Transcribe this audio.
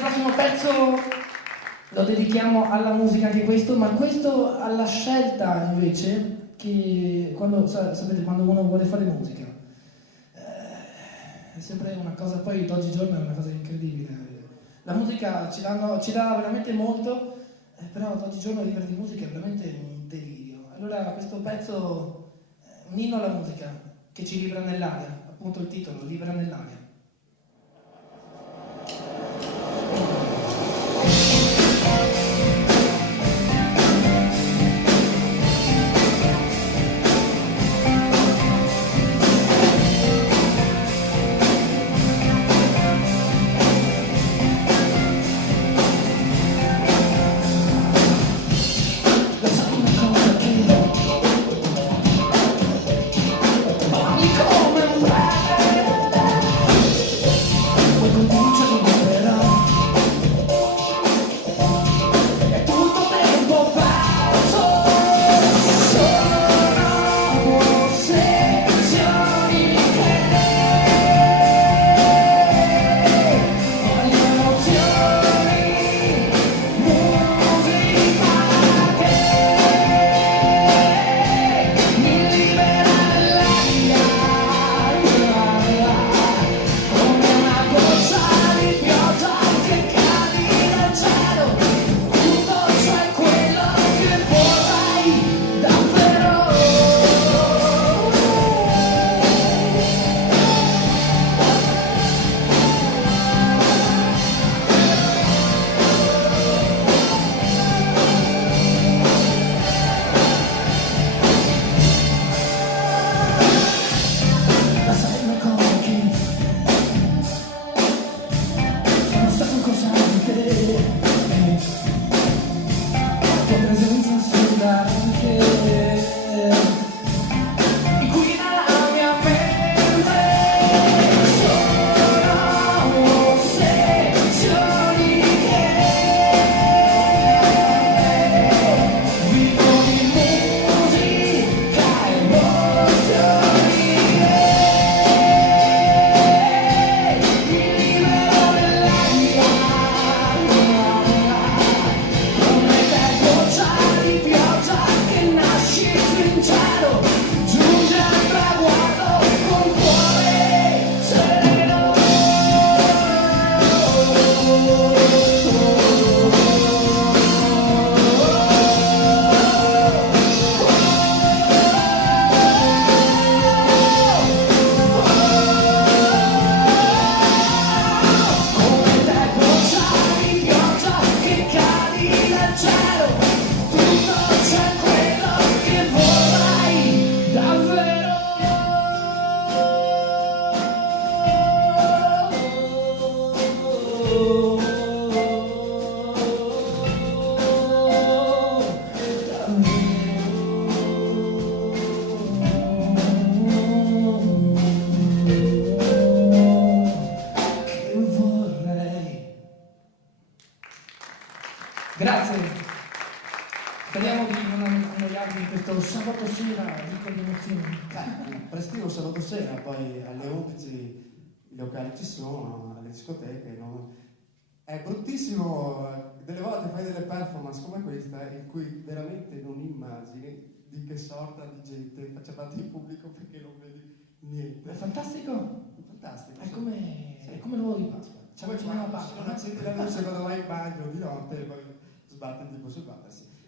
prossimo pezzo lo dedichiamo alla musica anche questo, ma questo alla scelta invece che sapete quando uno vuole fare musica è sempre una cosa, poi d'oggigiorno è una cosa incredibile. La musica ci dà veramente molto, però d'oggigiorno vivere di musica è veramente un delirio. Allora questo pezzo è un inno alla musica che ci libera nell'aria, appunto il titolo, Libera nell'aria. Grazie, speriamo di non annoiarvi in questo sabato sera ricco di emozioni. Prestino sabato sera, poi alle 11 i locali ci sono, alle discoteche. È bruttissimo, delle volte fai delle performance come questa in cui veramente non immagini di che sorta di gente faccia parte del pubblico perché non vedi niente. È fantastico? Fantastico. È come l'uovo di Pasqua. Come quando non accendi la luce quando vai in bagno di notte e poi sbatte il tipo sul bar, sì.